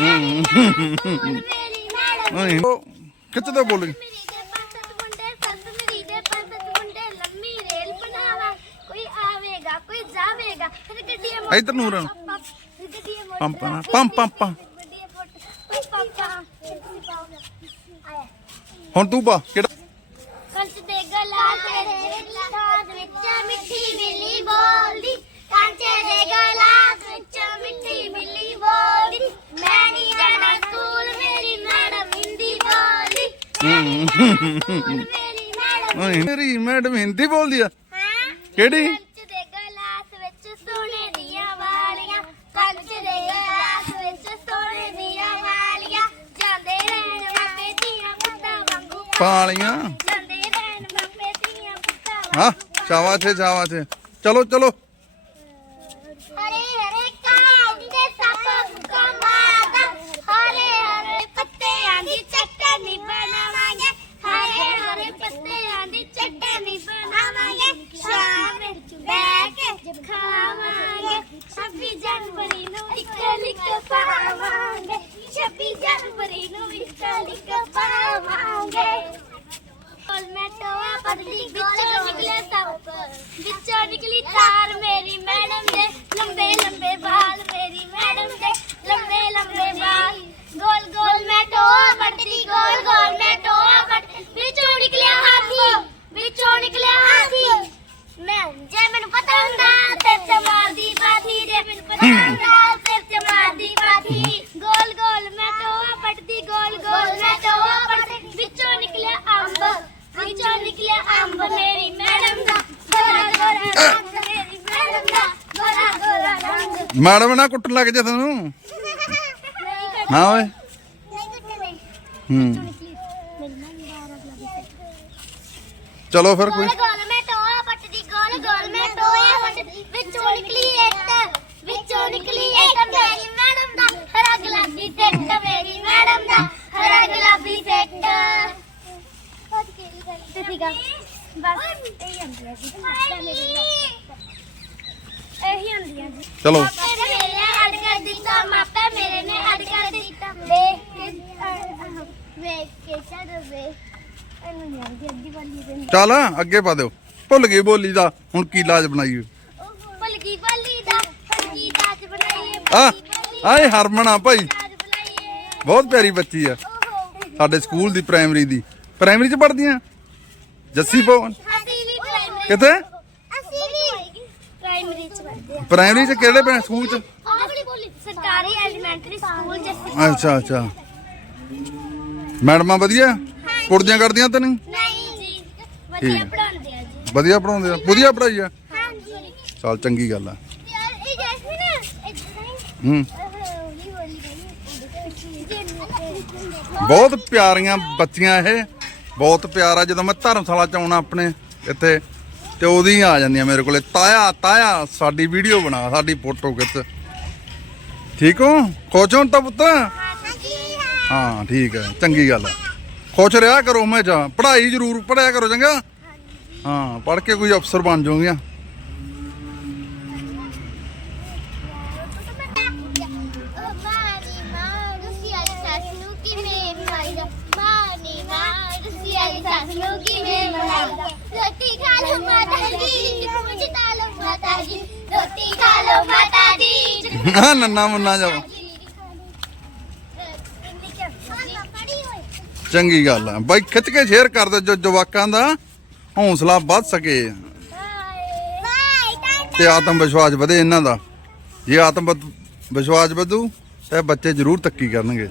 ਮੇਰੀ ਮੈਡਮ ਬੋਲੀ ਮੇਰੀ ਨੂੰ ਰਨ। ਪੰਪ ਪੰਪ, ਪੰਪ, ਹੁਣ ਤੂੰ ਪਾ ਕਿਹੜਾ ਕੰਚ ਦੇ ਗਲਾ ਤੇਰੇ ਵਿੱਚ ਮਿੱਠੀ ਬਿੱਲੀ ਬੋਲਦੀ ਕੰਚ ਦੇ ਗਲਾ ਸਕੂਲ ਮੇਰੀ ਮੈਡਮ ਹਿੰਦੀ ਬੋਲਦੀ ਆ। ਹਾਂ ਕਿਹੜੀ? ਕੰਚ ਦੇ ਗਲਾਸ ਵਿੱਚ ਸੋਨੇ ਦੀਆਂ ਵਾਲੀਆਂ ਕੰਚ ਦੇ ਗਲਾਸ ਵਿੱਚ ਸੋਨੇ ਦੀਆਂ ਵਾਲੀਆਂ। ਜਾਂਦੇ ਰਹਿਣ ਮਾਪੇ ਦੀਆਂ ਪੁੱਤਾਂ ਵਾਂਗੂ। ਪਾਲੀਆਂ? ਜਾਂਦੇ ਰਹਿਣ ਮਾਪੇ ਦੀਆਂ ਪੁੱਤਾਂ ਹਾਂ ਸ਼ਾਬਾਸ਼ ਏ ਸ਼ਾਬਾਸ਼। ਏ ਚਲੋ ਚਲੋ। ਲਿਖ ਪਾਵਾਂਗੇ 26 ਜਨਵਰੀ ਨੂੰ ਇੱਕ ਲਿਖ ਪਾਵਾਂਗੇ। ਕੋਲ ਮੈਂ ਟੋਆ ਪਤਲੀ ਵਿੱਚੋਂ ਨਿਕਲੇ ਸੱਪ ਵਿੱਚੋਂ ਨਿਕਲੀ ਤਾਰ ਮੇਰੀ ਮੈਡਮ ਦੇ। ਲੰਬੇ ਲੰਬੇ ਵਾਲ ਮੇਰੀ ਮੈਡਮ ਦੇ। ਲੰਬੇ ਲੰਬੇ ਵਾਲ। ਗੋਲ ਗੋਲ ਮੈਂ ਟੋਆ ਪਟਦੀ ਗੋਲ ਗੋਲ ਮੈਂ ਟੋਆ ਪਟ ਵਿੱਚੋਂ ਨਿਕਲਿਆ ਹਾਥੀ, ਵਿੱਚੋਂ ਨਿਕਲਿਆ ਹਾਥੀ। ਮੈਂ ਜੇ ਮੈਨੂੰ ਪਤਾ ਹੁੰਦਾ ਤੇ ਤੇ ਮਾਰਦੀ ਜੇ ਮੈਨੂੰ ਪਤਾ ਹੁੰਦਾ ਤੇ ਤੇ ਮਾਰਦੀ ਬਾਥੀ ਗੋਲ ਗੋਲ ਮੈਂ ਟੋਆ ਪਟਦੀ ਗੋਲ ਗੋਲ ਮੈਂ ਟੋਆ ਪਟਦੀ ਵਿੱਚੋਂ ਨਿਕਲਿਆ ਅੰਬ ਵਿੱਚੋਂ ਨਿਕਲਿਆ ਅੰਬ ਮੇਰੀ ਮੈਡਮ ਦਾ ਗੋਰਾ ਗੋਰਾ ਰੰਗ ਮੇਰੀ ਮੈਡਮ ਦਾ ਗੋਰਾ ਗੋਰਾ ਰੰਗ। ਮੈਡਮ ਨਾ ਕੁੱਟਣ ਲੱਗ ਜਾ ਤੈਨੂੰ। ਹਾਂ ਓਏ। ਹੂੰ। ਚਲੋ ਫਿਰ ਕੋਈ ਗੋਲ ਗੋਲ ਮੈਂ ਟੋਆ ਪੱਟਦੀ ਗੋਲ ਗੋਲ ਮੈਂ ਟੋਆ ਪੱਟਦੀ। ਵਿੱਚੋਂ ਨਿਕਲੀ ਇੱਟ ਵਿੱਚੋਂ ਨਿਕਲੀ ਇੱਟ ਮੇਰੀ ਮੈਡਮ ਦਾ ਇਹੀ ਜੀ ਇਹੀ ਹੁੰਦੀ ਜੀ ਚਲੋ। ਮਾਪੇ ਮੇਰੇ ਨੇ ਅੱਡ ਕਰ ਦਿੱਤਾ ਮਾਪੇ ਮੇਰੇ ਨੇ ਅੱਡ ਕਰ ਦਿੱਤਾ ਵੇਖ ਕੇ ਅਹ, ਵੇਖ ਕੇ ਚੜ ਵੇ ਇਹਨੂੰ ਨਹੀਂ ਆਉਂਦੀ ਅੱਧੀ ਵਾਲੀ ਦੇ ਚੱਲ ਅੱਗੇ ਪਾ ਦਿਓ। ਭੁੱਲ ਗਈ ਬੋਲੀ ਦਾ ਹੁਣ ਕੀ ਲਾਜ ਬਣਾਈ ਪਲਕੀ ਪੱਲੀ ਦਾ ਪਲਕੀ ਦਾਜ ਬਣਾਈਏ? ਆ ਪਲਕੀ ਪੱਲੀ ਆਏ ਹਰਮਨ ਆ ਭਾਈ। ਦਾਜ ਬਣਾਈਏ ਬਹੁਤ ਪਿਆਰੀ ਬੱਚੀ ਆ। ਓਹੋ ਸਾਡੇ ਸਕੂਲ ਦੀ ਪ੍ਰਾਇਮਰੀ ਦੀ। ਪ੍ਰਾਇਮਰੀ ਚ ਪੜਦੀਆਂ ਜੱਸੀ ਭਵਨ ਕਿੱਥੇ? ਅਸੀਂ ਵੀ ਪ੍ਰਾਇਮਰੀ ਚ ਪੜ੍ਹਦੇ ਆ। ਪ੍ਰਾਇਮਰੀ ਚ ਕਿਹੜੇ ਪਿੰਡ ਸਕੂਲ ਚ? ਬੋਲੀ ਸਰਕਾਰੀ ਐਲੀਮੈਂਟਰੀ ਸਕੂਲ ਚ ਅੱਛਾ ਅੱਛਾ। ਮੈਡਮਾਂ ਵਧੀਆ? ਕੁੜਦੀਆਂ ਕਰਦੀਆਂ ਤਾਂ ਨਹੀਂ? ਨਹੀਂ ਜੀ ਵਧੀਆ ਠੀਕ। ਪੜਾਉਂਦੇ ਆ ਜੀ। ਵਧੀਆ ਪੜਾਉਂਦੇ ਆ? ਵਧੀਆ ਪੜਾਈ ਆ? ਹਾਂਜੀ। ਚੱਲ ਚੰਗੀ ਗੱਲ ਆ। ਯਾਰ ਇਹ ਜੈਸਮੀਨ ਇਦਾਂ ਹੂੰ। ਹੌਲੀ ਹੌਲੀ ਬਹੁਤ ਪਿਆਰੀਆਂ ਬੱਚੀਆਂ ਇਹ। ਬਹੁਤ ਪਿਆਰਾ ਜਦੋਂ ਮੈਂ ਧਰਮਸ਼ਾਲਾ ਚ ਆਉਣਾ ਆਪਣੇ ਇੱਥੇ। ਤੇ ਉਹਦੀ ਆ ਜਾਂਦੀਆਂ ਮੇਰੇ ਕੋਲੇ। ਤਾਇਆ ਤਾਇਆ, ਸਾਡੀ ਵੀਡੀਓ ਬਣਾ, ਸਾਡੀ ਫੋਟੋ ਖਿੱਚ। ਠੀਕ ਹੋ? ਖੁਸ਼ ਹੋ ਤਾਂ ਪੁੱਤ? ਹਾਂ, ਠੀਕ ਹੈ, ਚੰਗੀ ਗੱਲ ਹੈ। ਖੁਸ਼ ਰਿਹਾ ਕਰੋ ਮੈਂ ਜਾ ਪੜ੍ਹਾਈ ਜ਼ਰੂਰ ਪੜਿਆ ਕਰੋ ਚੰਗਾ। ਹਾਂ, ਪੜ੍ਹ ਕੇ ਕੋਈ ਅਫਸਰ ਬਣ ਜਾਓਗੇ ਮਾਨੀ ਮਾਂ ਰੁਸੀ ਜੀ ਨੰਨਾ ਮੁੰਨਾ ਜਾਓ ਚੰਗੀ ਗੱਲ ਆ। ਬਾਈ, ਖਿੱਚ ਕੇ ਸ਼ੇਅਰ ਕਰ ਦਿਓ ਜੋ ਜਵਾਕਾਂ ਦਾ ਹੌਸਲਾ ਵੱਧ ਸਕੇ। ਤੇ ਆਤਮ ਵਿਸ਼ਵਾਸ ਵਧੇ ਇਹਨਾਂ ਦਾ। ਜੇ ਆਤਮ ਵਿਸ਼ਵਾਸ ਵਧੂ ਤੇ ਬੱਚੇ ਜ਼ਰੂਰ ਤਰੱਕੀ ਕਰਨਗੇ।